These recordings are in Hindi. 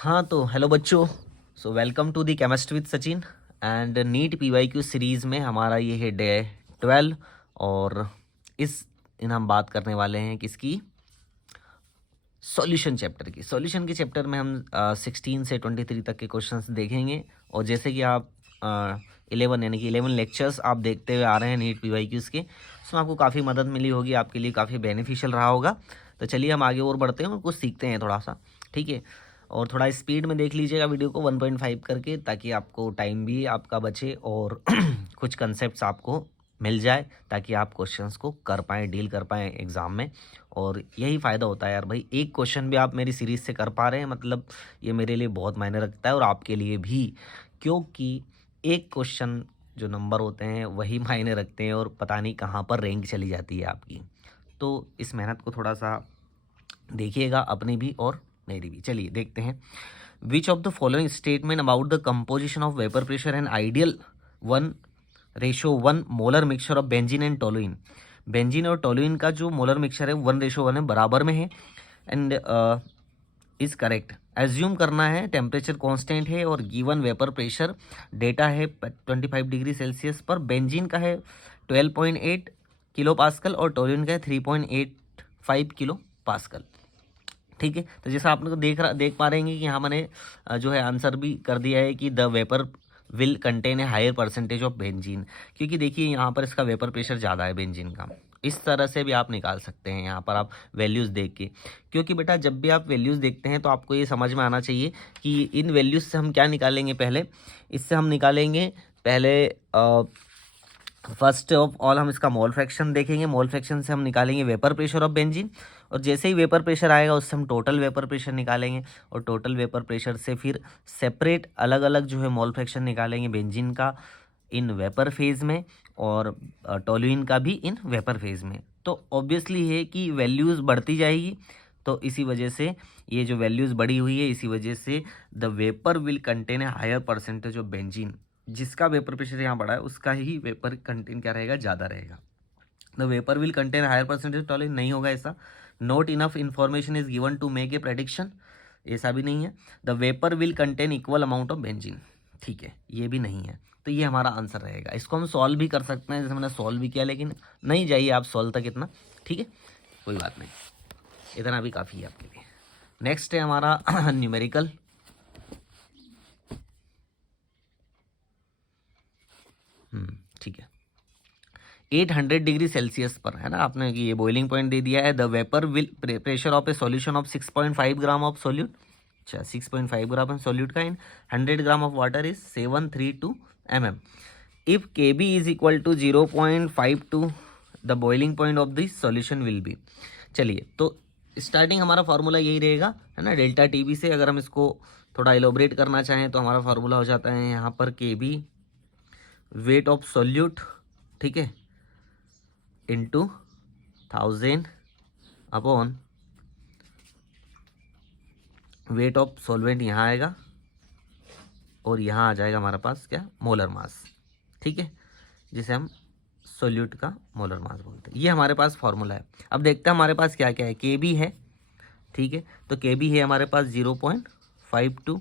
हाँ तो हेलो बच्चों। So welcome to the chemistry with Sachin and NEET PYQ series में हमारा ये है डे 12। और इस दिन हम बात करने वाले हैं किसकी, सॉल्यूशन चैप्टर की। सॉल्यूशन के चैप्टर में हम 16 से 23 तक के क्वेश्चंस देखेंगे। और जैसे कि आप 11 यानी कि 11 लेक्चर्स आप देखते हुए आ रहे हैं नीट पीवाईक्यूज के, उसमें आपको काफ़ी मदद मिली होगी, आपके लिए काफ़ी बेनिफिशियल रहा होगा। तो चलिए हम आगे और बढ़ते हैं और कुछ सीखते हैं थोड़ा सा, ठीक है। और थोड़ा स्पीड में देख लीजिएगा वीडियो को 1.5 करके, ताकि आपको टाइम भी आपका बचे और कुछ कंसेप्ट्स आपको मिल जाए, ताकि आप क्वेश्चंस को कर पाएँ, डील कर पाएँ एग्ज़ाम में। और यही फ़ायदा होता है यार भाई, एक क्वेश्चन भी आप मेरी सीरीज़ से कर पा रहे हैं, मतलब ये मेरे लिए बहुत मायने रखता है और आपके लिए भी, क्योंकि एक क्वेश्चन जो नंबर होते हैं वही मायने रखते हैं और पता नहीं कहाँ पर रैंक चली जाती है आपकी। तो इस मेहनत को थोड़ा सा देखिएगा, अपनी भी और मेरी भी। चलिए देखते हैं। Which of the following statement about the composition of vapour pressure and ideal 1:1 molar mixture of benzene and toluene. Benzene और टोलुइन का जो मोलर मिक्सचर है 1:1 है, बराबर में है एंड इज करेक्ट। एज्यूम करना है टेम्परेचर कांस्टेंट है और गिवन वेपर प्रेशर डेटा है 25 डिग्री सेल्सियस पर। बेंजीन का है 12.8 किलो पास्कल और टोलुइन का है 3.85 किलो पास्कल, ठीक है। तो जैसा आप लोग देख पा रहे हैं कि यहाँ मैंने जो है आंसर भी कर दिया है कि the vapour will contain a higher percentage of benzene, क्योंकि देखिए यहाँ पर इसका वेपर प्रेशर ज़्यादा है बेंजीन का। इस तरह से भी आप निकाल सकते हैं यहाँ पर आप वैल्यूज़ देख के, क्योंकि बेटा जब भी आप वैल्यूज़ देखते हैं तो आपको ये समझ में आना चाहिए कि इन वैल्यूज़ से हम क्या निकालेंगे। पहले इससे हम निकालेंगे, पहले फर्स्ट ऑफ ऑल हम इसका मोल फ्रैक्शन देखेंगे। मोल फ्रैक्शन से हम निकालेंगे वेपर प्रेशर ऑफ बेंजीन, और जैसे ही वेपर प्रेशर आएगा उससे हम टोटल वेपर प्रेशर निकालेंगे, और टोटल वेपर प्रेशर से फिर सेपरेट अलग अलग जो है मोल फ्रैक्शन निकालेंगे बेंजीन का इन वेपर फेज़ में और टोलुइन का भी इन वेपर फेज़ में। तो ऑब्वियसली है कि वैल्यूज़ बढ़ती जाएगी, तो इसी वजह से ये जो वैल्यूज़ बढ़ी हुई है, इसी वजह से the vapour will contain a higher percentage of benzene. जिसका वेपर प्रेशर यहाँ बढ़ा है उसका ही वेपर कंटेन क्या रहेगा, ज़्यादा रहेगा। The vapour will contain higher percentage tolerance नहीं होगा ऐसा। Not enough information is given to make a prediction, ऐसा भी नहीं है। The vapour will contain equal amount of benzene, ठीक है, ये भी नहीं है। तो ये हमारा आंसर रहेगा। इसको हम सॉल्व भी कर सकते हैं, जैसे मैंने सॉल्व भी किया, लेकिन नहीं जाइए आप सॉल्व तक इतना, ठीक है, कोई बात नहीं, इतना भी काफ़ी है आपके लिए। नेक्स्ट है हमारा न्यूमेरिकल। ठीक है, 800 डिग्री सेल्सियस पर है ना, आपने ये बॉइलिंग पॉइंट दे दिया है। The vapour will pressure of a solution of 6.5 gram of solute, अच्छा 6.5 ग्राम सोल्यूट का in 100 gram of water is 732 mm। If K b is equal to 0.52 the boiling point of this solution will be. चलिए, तो स्टार्टिंग हमारा फार्मूला यही रहेगा, है ना, डेल्टा टी बी से। अगर हम इसको थोड़ा एलोबरेट करना चाहें तो हमारा फार्मूला हो जाता है यहाँ पर के बी वेट ऑफ सोल्यूट, ठीक है, into 1000 upon weight of solvent, यहाँ आएगा और यहाँ आ जाएगा हमारे पास क्या, मोलर मास, ठीक है, जिसे हम सोल्यूट का मोलर मास बोलते हैं। ये हमारे पास फार्मूला है। अब देखते हैं हमारे पास क्या क्या है। के बी है, ठीक है, तो के बी है हमारे पास 0.52,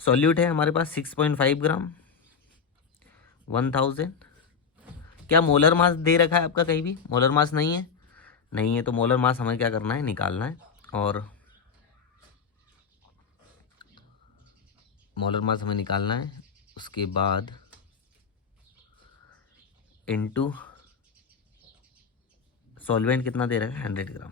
सोल्यूट है हमारे पास 6.5 ग्राम 1000। क्या मोलर मास दे रखा है आपका, कहीं भी मोलर मास नहीं है, नहीं है, तो मोलर मास हमें क्या करना है, निकालना है। और मोलर मास हमें निकालना है, उसके बाद इनटू सॉल्वेंट कितना दे रखा है, 100 ग्राम,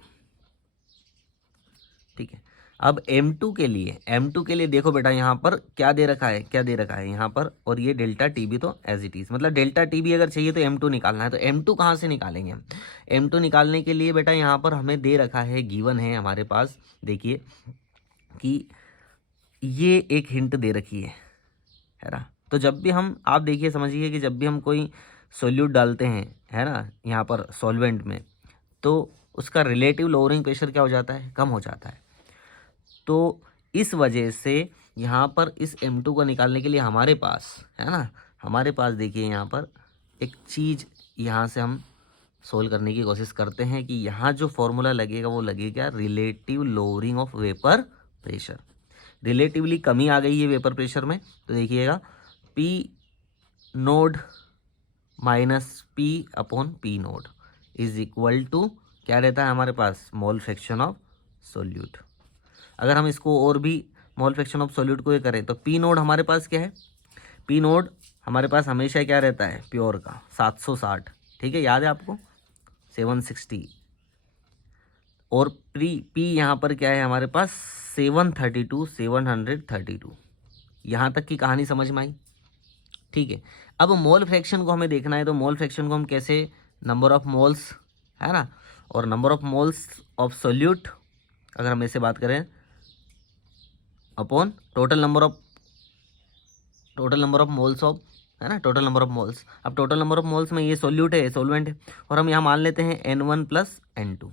ठीक है। अब M2 के लिए, M2 के लिए देखो बेटा यहाँ पर क्या दे रखा है, क्या दे रखा है यहाँ पर, और ये डेल्टा टी बी तो एज इट इज़, मतलब डेल्टा टी बी अगर चाहिए तो M2 निकालना है। तो M2 कहाँ से निकालेंगे हम, M2 निकालने के लिए बेटा यहाँ पर हमें दे रखा है, गिवन है हमारे पास, देखिए कि ये एक हिंट दे रखी है ना। तो जब भी हम, आप देखिए समझिए कि जब भी हम कोई सोल्यूट डालते हैं, है ना, यहाँ पर सॉल्वेंट में, तो उसका रिलेटिव लोअरिंग प्रेशर क्या हो जाता है, कम हो जाता है। तो इस वजह से यहाँ पर इस M2 को निकालने के लिए हमारे पास, है ना, हमारे पास देखिए यहाँ पर एक चीज़, यहाँ से हम सोल्व करने की कोशिश करते हैं कि यहाँ जो फॉर्मूला लगेगा वो लगेगा relative lowering of vapour pressure. Relatively कमी आ गई है वेपर प्रेशर में, तो देखिएगा P nought minus P upon P nought is equal to क्या रहता है हमारे पास, मोल फ्रैक्शन ऑफ सोल्यूट। अगर हम इसको और भी मोल फ्रैक्शन ऑफ सोल्यूट को ये करें तो पी नोड हमारे पास क्या है, पी नोड हमारे पास हमेशा क्या रहता है प्योर का 760, ठीक है, याद है आपको 760, और पी यहाँ पर क्या है हमारे पास 732। यहाँ तक की कहानी समझ में आई, ठीक है। अब मोल फ्रैक्शन को हमें देखना है, तो मोल फ्रैक्शन को हम कैसे, नंबर ऑफ मोल्स है ना, और number of moles of solute अगर हम ऐसे बात करें upon total number of moles of, है ना, टोटल नंबर ऑफ मोल्स। अब टोटल नंबर ऑफ मोल्स में ये सोल्यूट है, सोलवेंट है, और हम यहाँ मान लेते हैं N1 प्लस N2,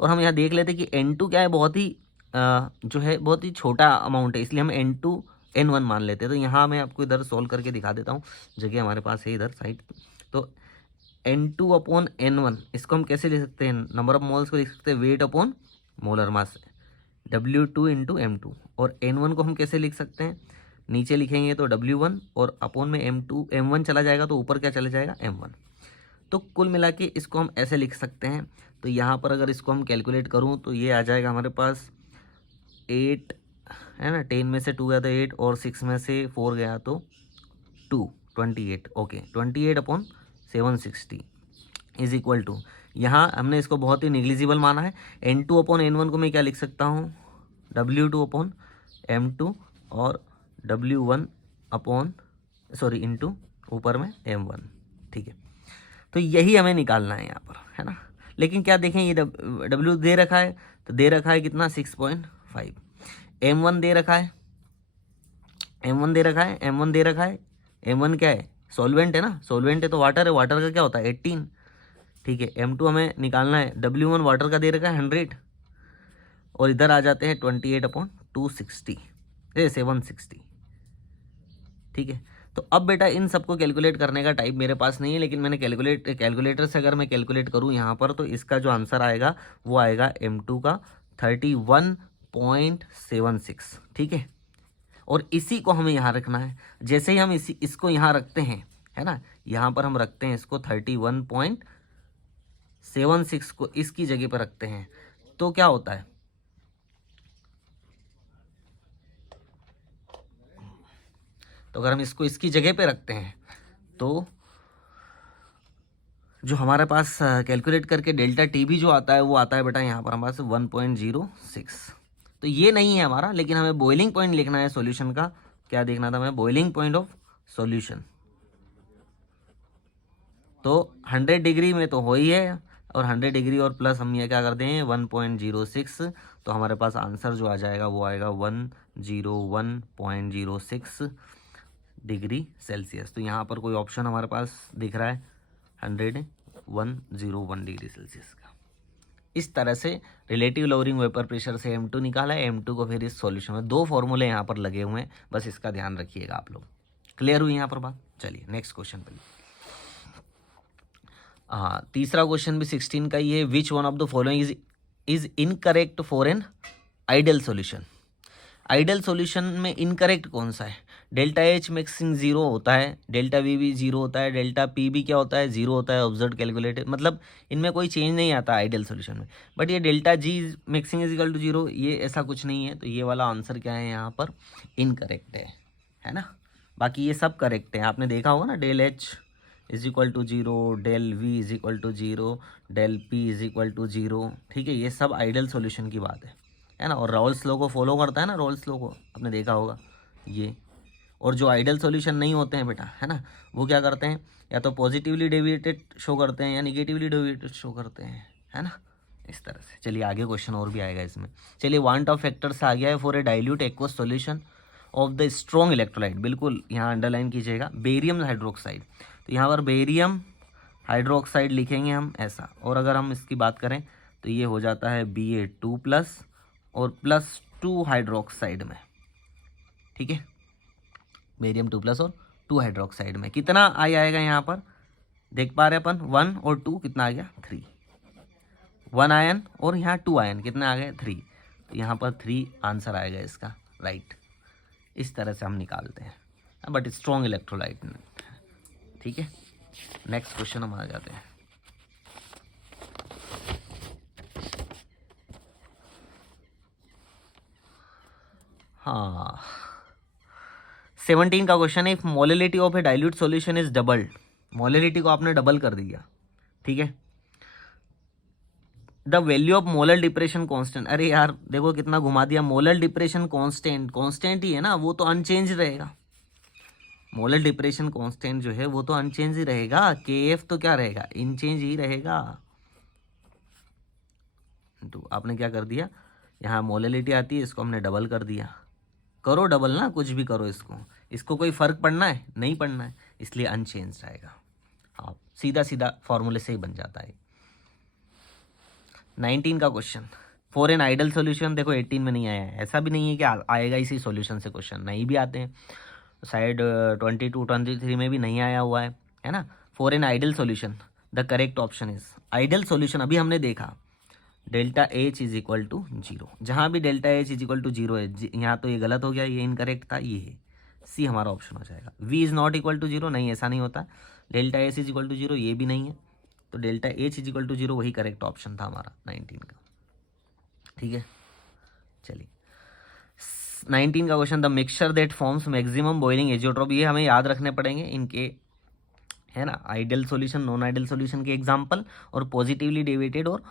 और हम यहाँ देख लेते हैं कि N2 क्या है, बहुत ही जो है बहुत ही छोटा अमाउंट है, इसलिए हम N2 N1 मान लेते हैं। तो यहाँ मैं आपको इधर सोल्व करके दिखा देता हूँ, जगह हमारे पास है इधर साइड। तो N2 अपॉन N1 इसको हम कैसे लिख सकते हैं, नंबर ऑफ मोल्स को लिख सकते हैं weight upon molar mass, W2 into M2, और N1 को हम कैसे लिख सकते हैं, नीचे लिखेंगे तो W1 और अपॉन में M1 चला जाएगा, तो ऊपर क्या चला जाएगा M1। तो कुल मिला के इसको हम ऐसे लिख सकते हैं। तो यहाँ पर अगर इसको हम कैलकुलेट करूँ तो ये आ जाएगा हमारे पास 8 है ना, 10 में से 2 गया तो 8, और 6 में से 4 गया तो 2, 28, okay, 28 upon 760 is equal to, यहाँ हमने इसको बहुत ही निग्लिजिबल माना है, N2 अपॉन N1 को मैं क्या लिख सकता हूँ, W2 अपॉन M2 और W1 अपॉन इंटू ऊपर में M1, ठीक है। तो यही हमें निकालना है यहाँ पर, है ना। लेकिन क्या देखें, ये W दे रखा है, तो दे रखा है कितना 6.5, M1 दे रखा है, M1 दे रखा है, M1 दे रखा है, M1 क्या है, सॉल्वेंट है ना, सॉल्वेंट है तो वाटर है, वाटर का क्या होता है 18, ठीक है। M2 हमें निकालना है, W1 वाटर का दे रखा है 100, और इधर आ जाते हैं 28 अपॉन 260 760, ठीक है। तो अब बेटा इन सबको कैलकुलेट करने का टाइप मेरे पास नहीं है, लेकिन मैंने कैलकुलेटर से अगर मैं कैलकुलेट करूं यहाँ पर, तो इसका जो आंसर आएगा वो आएगा M2 का 31.76, ठीक है। और इसी को हमें यहाँ रखना है, जैसे ही हम इसको यहाँ रखते हैं, है ना, यहाँ पर हम रखते हैं इसको 31.76 को इसकी जगह पर रखते हैं, तो क्या होता है, तो अगर हम इसको इसकी जगह पे रखते हैं तो जो हमारे पास कैलकुलेट करके डेल्टा टी भी जो आता है वो आता है बेटा यहाँ पर हमारे पास 1.06। तो ये नहीं है हमारा, लेकिन हमें बॉइलिंग पॉइंट लिखना है सॉल्यूशन का, क्या देखना था हमें, बॉइलिंग पॉइंट ऑफ सॉल्यूशन। तो 100 डिग्री में तो हो ही है, और 100 डिग्री और प्लस हम ये क्या कर दें 1.06, तो हमारे पास आंसर जो आ जाएगा वो आएगा 101.06 डिग्री सेल्सियस। तो यहाँ पर कोई ऑप्शन हमारे पास दिख रहा है 101 डिग्री सेल्सियस का। इस तरह से रिलेटिव लोअरिंग वेपर प्रेशर से M2 निकाला है, M2 को फिर इस सॉल्यूशन में 2 फॉर्मूले यहाँ पर लगे हुए हैं, बस इसका ध्यान रखिएगा आप लोग। क्लियर हुई यहाँ पर बात। चलिए नेक्स्ट क्वेश्चन पे। हाँ, तीसरा क्वेश्चन भी 16 का ही है। Which one of the following is incorrect for an ideal solution. Ideal solution में इनकरेक्ट कौन सा है, डेल्टा H मिक्सिंग 0 होता है, डेल्टा V भी 0 होता है, डेल्टा P भी क्या होता है 0 होता है, ऑब्जर्व कैलकुलेटेड, मतलब इनमें कोई चेंज नहीं आता आइडियल सॉल्यूशन में। बट ये delta G mixing is equal to 0, ये ऐसा कुछ नहीं है, तो ये वाला आंसर क्या है यहाँ पर इनकरेक्ट है ना। बाकी ये सब करेक्ट है, आपने देखा होगा ना, del H is equal to 0, del V is equal to 0, del P is equal to 0, ठीक है। ये सब आइडियल सॉल्यूशन की बात है ना, और रॉल्स लॉ को फॉलो करता है ना, रॉल्स लॉ को आपने देखा होगा ये। और जो आइडियल सॉल्यूशन नहीं होते हैं बेटा, है ना, वो क्या करते हैं, या तो पॉजिटिवली डेविएटेड शो करते हैं या निगेटिवली डेविएटेड शो करते हैं, है ना, इस तरह से। चलिए आगे क्वेश्चन और भी आएगा इसमें। चलिए वांट ऑफ फैक्टर्स आ गया है for a dilute aqueous solution of the strong electrolyte, बिल्कुल यहाँ अंडरलाइन कीजिएगा, बेरियम हाइड्रोक्साइड। तो यहाँ पर बेरियम हाइड्रोक्साइड लिखेंगे हम ऐसा, और अगर हम इसकी बात करें तो ये हो जाता है Ba2+ और +2 हाइड्रोक्साइड में, ठीक है, बेरियम 2+ और 2 हाइड्रोक्साइड में कितना आएगा यहाँ पर देख पा रहे अपन, 1 और 2 कितना आ गया 3, 1 आयन और यहाँ 2 आयन कितना आ गए 3, तो यहाँ पर 3 आंसर आएगा इसका राइट। इस तरह से हम निकालते हैं, बट स्ट्रॉन्ग इलेक्ट्रोलाइट। ठीक है, नेक्स्ट क्वेश्चन हम आ जाते हैं। हाँ, 17 का क्वेश्चन है, if molality of A dilute solution is doubled, molality को आपने डबल कर दिया, ठीक है, the value of molar depression constant. अरे यार देखो कितना घुमा दिया, मोलर डिप्रेशन कांस्टेंट, कांस्टेंट ही है ना, वो तो अनचेंज रहेगा। मोलर डिप्रेशन कांस्टेंट जो है वो तो अनचेंज ही रहेगा, के एफ तो क्या रहेगा, इनचेंज ही रहेगा। तो आपने क्या कर दिया, यहाँ मोलरिटी आती है, इसको हमने डबल कर दिया। करो डबल ना, कुछ भी करो, इसको कोई फर्क पड़ना है, नहीं पड़ना है, इसलिए अनचेंज रहेगा। हाँ, सीधा सीधा फॉर्मूले से ही बन जाता है। 19 का question, for an ideal solution, देखो 18 में नहीं आया है, ऐसा भी नहीं है कि आएगा इसी सॉल्यूशन से क्वेश्चन, नहीं भी आते हैं, शायद 22 23 में भी नहीं आया हुआ है ना। For an ideal solution the correct option is, ideal solution अभी हमने देखा delta H is equal to zero, जहाँ भी delta H is equal to zero है, यहाँ तो ये गलत हो गया, ये इनकरेक्ट था, ये है सी हमारा ऑप्शन हो जाएगा। V is not equal to zero, नहीं ऐसा नहीं होता, delta H is equal to zero, ये भी नहीं है, तो delta H is equal to zero वही करेक्ट ऑप्शन था हमारा 19 का। ठीक है, चलिए 19 का question, the mixture that forms maximum boiling azeotrope, ये हमें याद रखने पड़ेंगे इनके, है ना, ideal solution, non ideal solution के एग्जांपल, और पॉजिटिवली डेविएटेड और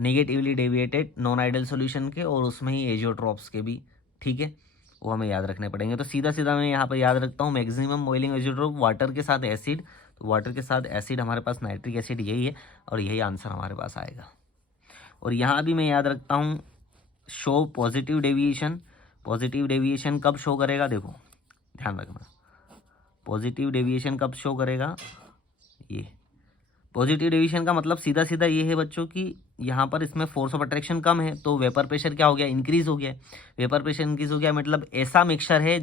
negatively deviated non ideal solution के, और उसमें ही एजियोट्रॉप्स के भी। ठीक है, वो हमें याद रखने पड़ेंगे। तो सीधा सीधा मैं यहाँ पर याद रखता हूँ, मैक्सिमम बॉइलिंग एजियोट्रॉप वाटर के साथ एसिड, तो वाटर के साथ एसिड हमारे पास नाइट्रिक एसिड यही है, और यही आंसर हमारे पास आएगा। और यहाँ भी मैं याद रखता हूँ, show positive deviation, positive deviation कब शो करेगा, देखो ध्यान रखना, पॉजिटिव डेविएशन कब शो करेगा, ये पॉजिटिव डेविएशन का मतलब सीधा सीधा ये है बच्चों कि यहाँ पर इसमें फोर्स ऑफ अट्रैक्शन कम है, तो वेपर प्रेशर क्या हो गया, इंक्रीज हो गया। वेपर प्रेशर इंक्रीज हो गया मतलब ऐसा मिक्सचर है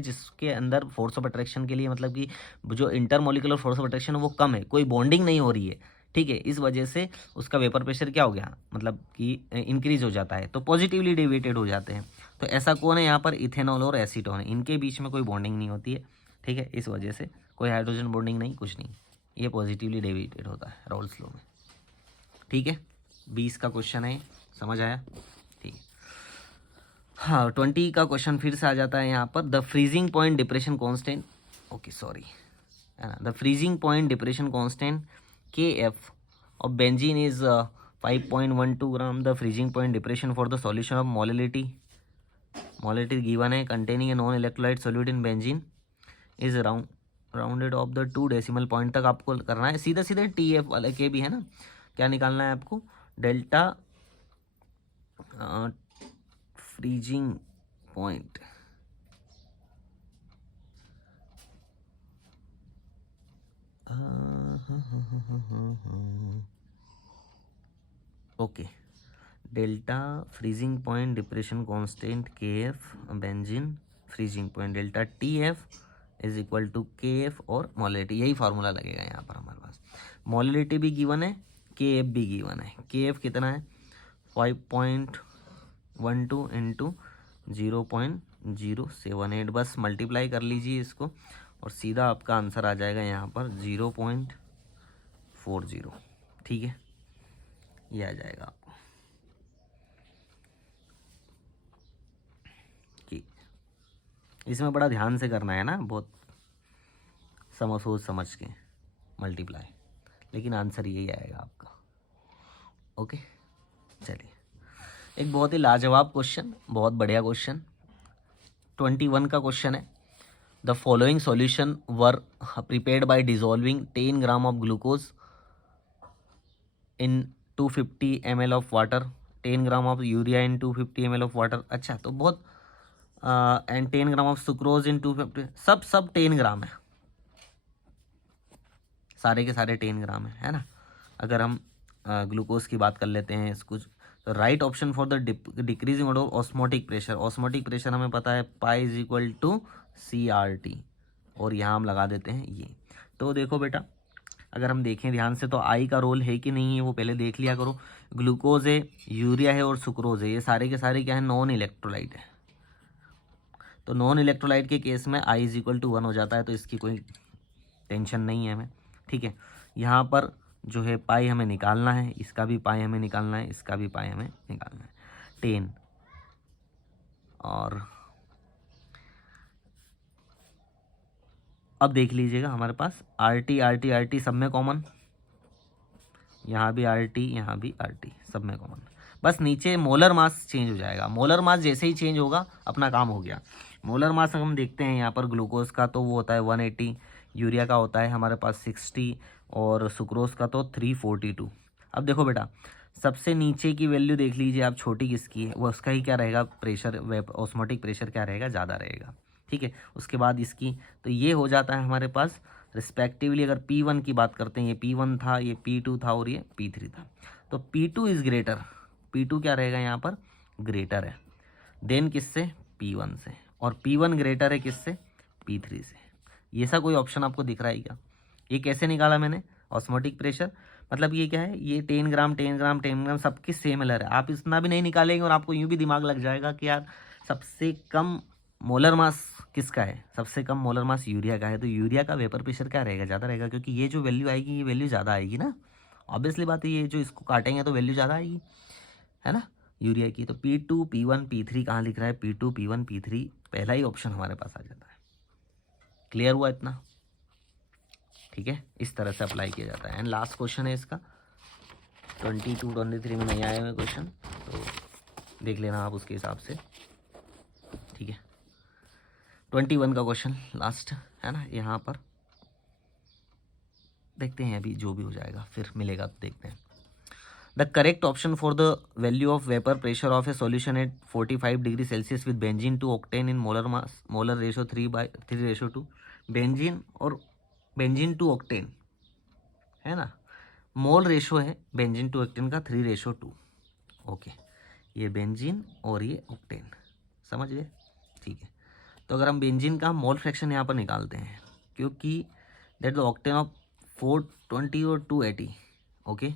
जिसके अंदर फोर्स ऑफ अट्रैक्शन के लिए, मतलब कि जो इंटरमोलिकुलर फोर्स ऑफ अट्रैक्शन है वो कम है, कोई बॉन्डिंग नहीं हो रही है। ठीक है, इस वजह से उसका वेपर प्रेशर क्या हो गया, मतलब कि इंक्रीज हो जाता है, तो पॉजिटिवली डेविएटेड हो जाते हैं। तो ऐसा कौन है यहाँ पर, इथेनॉल और एसीटोन है, इनके बीच में कोई बॉन्डिंग नहीं होती है। ठीक है, इस वजह से कोई हाइड्रोजन बॉन्डिंग नहीं, कुछ नहीं, ये पॉजिटिवली डेविएटेड होता है रॉल्स लॉ में। ठीक है, 20 का क्वेश्चन है, समझ आया। ठीक है, हाँ 20 का क्वेश्चन फिर से आ जाता है यहाँ पर, the freezing point depression constant, okay sorry, है ना, the freezing point depression constant K f of benzene is 5.12 gram, the freezing point depression for the solution of molality given है containing a non electrolyte solute in benzene is rounded off the 2 decimal point तक आपको करना है। सीधा सीधे टी एफ वाले के भी है ना, क्या निकालना है आपको, delta freezing point, okay, delta freezing point depression constant K F benzene freezing point delta T F is equal to K F और मोलिलिटी, यही फार्मूला लगेगा यहाँ पर हमारे पास। मोलिलिटी भी गिवन है, के एफ भी गिवन है। के एफ कितना है 5.12 इंटू 0.078, बस मल्टीप्लाई कर लीजिए इसको और सीधा आपका आंसर आ जाएगा यहाँ पर 0.40। ठीक है, ये आ जाएगा आपको। ठीक, इसमें बड़ा ध्यान से करना है ना, बहुत सोच समझ के मल्टीप्लाई, लेकिन आंसर यही आएगा आपका। ओके, चलिए एक बहुत ही लाजवाब क्वेश्चन, बहुत बढ़िया क्वेश्चन, 21 का क्वेश्चन है, the following solution were prepared by dissolving 10 gram of glucose in 250 ml of water, 10 gram of urea in 250 ml of water. अच्छा, तो बहुत एंड 10 ग्राम ऑफ सुक्रोज इन 250, सब 10 ग्राम है, सारे के सारे 10 ग्राम है ना। अगर हम ग्लूकोज की बात कर लेते हैं इसको, तो right option for the decreasing of osmotic pressure, osmotic pressure हमें पता है pi is equal to CRT, और यहाँ हम लगा देते हैं ये। तो देखो बेटा, अगर हम देखें ध्यान से तो आई का रोल है कि नहीं है वो पहले देख लिया करो। ग्लूकोज है, यूरिया है और सुक्रोज है, ये सारे के सारे क्या है, नॉन इलेक्ट्रोलाइट है। तो नॉन इलेक्ट्रोलाइट के केस में I इज इक्वल टू 1 हो जाता है, तो इसकी कोई टेंशन नहीं है हमें, ठीक है। यहाँ पर जो है पाई हमें निकालना है, इसका भी पाई हमें निकालना है, इसका भी पाई हमें निकालना है, 10। और अब देख लीजिएगा हमारे पास आर टी सब में कॉमन, यहाँ भी आर टी, यहाँ भी आर टी, सब में कॉमन। बस नीचे मोलर मास चेंज हो जाएगा, मोलर मास जैसे ही चेंज होगा अपना काम हो गया। मोलर मास हम देखते हैं यहाँ पर ग्लूकोज का तो वो होता है 180, यूरिया का होता है हमारे पास 60 और सुक्रोज का तो 342। अब देखो बेटा, सबसे नीचे की वैल्यू देख लीजिए आप, छोटी किसकी है, वो उसका ही क्या रहेगा, प्रेशर, ऑस्मोटिक प्रेशर क्या रहेगा, ज़्यादा रहेगा, ठीक है। उसके बाद इसकी, तो ये हो जाता है हमारे पास रिस्पेक्टिवली, अगर P1 की बात करते हैं, ये P1 था, ये P2 था और ये P3 था, तो P2 इज़ ग्रेटर, P2 क्या रहेगा यहाँ पर, ग्रेटर है देन किससे, P1 से, और P1 ग्रेटर है किससे, P3 से। ये सा कोई ऑप्शन आपको दिख रहा है क्या? ये कैसे निकाला मैंने, ऑस्मोटिक प्रेशर, मतलब ये क्या है, ये 10 ग्राम 10 ग्राम 10 ग्राम सबकी सिमिलर है। आप इतना भी नहीं निकालेंगे और आपको यूँ भी दिमाग लग जाएगा कि यार सबसे कम मोलर मास किसका है, सबसे कम मोलर मास यूरिया का है, तो यूरिया का वेपर प्रेशर क्या रहेगा, ज़्यादा रहेगा, क्योंकि ये जो वैल्यू आएगी ये वैल्यू ज़्यादा आएगी ना, ऑब्वियसली बात है, ये जो इसको काटेंगे तो वैल्यू ज़्यादा आएगी, है ना, यूरिया की। तो P2 P1 P3 कहाँ लिख रहा है, P2 P1 P3 पहला ही ऑप्शन हमारे पास आ जाता है। क्लियर हुआ इतना, ठीक है, इस तरह से अप्लाई किया जाता है। एंड लास्ट क्वेश्चन है इसका, 22 23 में नहीं आए हुए क्वेश्चन, तो देख लेना आप उसके हिसाब से, ठीक है। 21 का क्वेश्चन लास्ट है ना, यहाँ पर देखते हैं, अभी जो भी हो जाएगा फिर मिलेगा तो देखते हैं। The correct option for the value of vapour pressure of a solution at 45 degree Celsius with benzene to octane in molar mass, molar ratio 3:3:2, benzene और बेंजीन टू ऑक्टेन है ना, मोल रेशो है बेंजीन टू ऑक्टेन का 3:2। ओके, ये बेंजीन और ये ऑक्टेन, समझ गए, ठीक है। तो अगर हम बेंजीन का मोल फ्रैक्शन यहाँ पर निकालते हैं, क्योंकि दैट द ऑक्टेन ऑफ 420 और 280, ओके,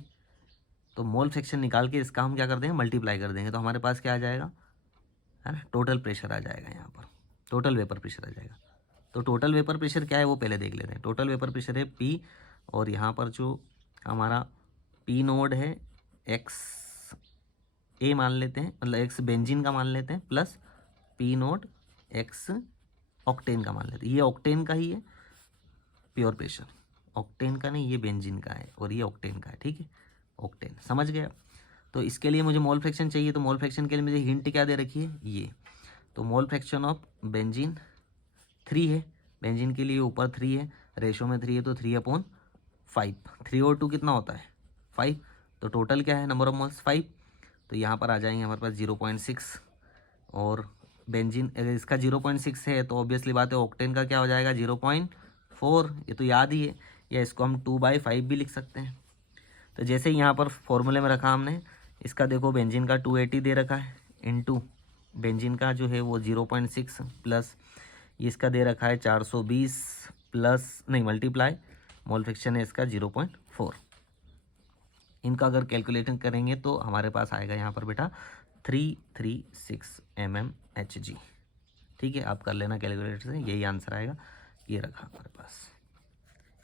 तो मोल फ्रैक्शन निकाल के इसका हम क्या कर देंगे, मल्टीप्लाई कर देंगे, तो हमारे पास क्या आ जाएगा, है ना, टोटल प्रेशर आ जाएगा, यहाँ पर टोटल वेपर प्रेशर आ जाएगा। तो टोटल वेपर प्रेशर क्या है वो पहले देख लेते हैं। टोटल वेपर प्रेशर है P, और यहाँ पर जो हमारा P नोड है XA मान लेते हैं, मतलब X बेंजीन का मान लेते हैं, plus P node X octane का मान लेते हैं। ये ऑक्टेन का ही है प्योर प्रेशर, ऑक्टेन का नहीं, ये बेंजीन का है और ये ऑक्टेन का है, ठीक है, ऑक्टेन, समझ गया। तो इसके लिए मुझे मोल फ्रैक्शन चाहिए, तो मोल फ्रैक्शन के लिए मुझे हिंट क्या दे रखी है, ये, तो मोल फ्रैक्शन ऑफ बेंजीन 3 है, बेंजीन के लिए ऊपर 3 है, रेशो में 3 है, तो 3/5, 3 और 2 कितना होता है 5, तो टोटल क्या है नंबर ऑफ मोल्स 5, तो यहाँ पर आ जाएंगे हमारे पास 0.6, और बेंजीन अगर इसका 0.6 है तो ऑब्वियसली बात है ऑक्टेन का क्या हो जाएगा 0.4, ये तो याद ही है, या इसको हम 2/5 भी लिख सकते हैं। तो जैसे ही यहाँ पर फॉर्मूले में रखा हमने, इसका देखो बेंजीन का 280 दे रखा है, इनटू बेंजीन का जो है वो 0.6 प्लस इसका दे रखा है 420 प्लस नहीं मल्टीप्लाई मोल फ्रैक्शन है इसका 0.4। इनका अगर कैलकुलेशन करेंगे तो हमारे पास आएगा यहाँ पर बेटा 336 mmHg, ठीक है, आप कर लेना कैलकुलेटर से, यही आंसर आएगा, ये रखा हमारे पास।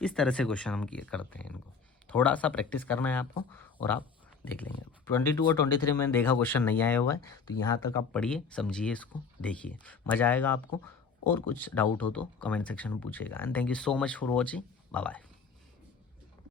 इस तरह से क्वेश्चन हम किए करते हैं, इनको थोड़ा सा प्रैक्टिस करना है आपको और आप देख लेंगे। 22 और 23 में देखा क्वेश्चन नहीं आया हुआ है, तो यहाँ तक आप पढ़िए, समझिए, इसको देखिए, मज़ा आएगा आपको। और कुछ डाउट हो तो कमेंट सेक्शन में पूछिएगा। And thank you so much for watching, bye bye.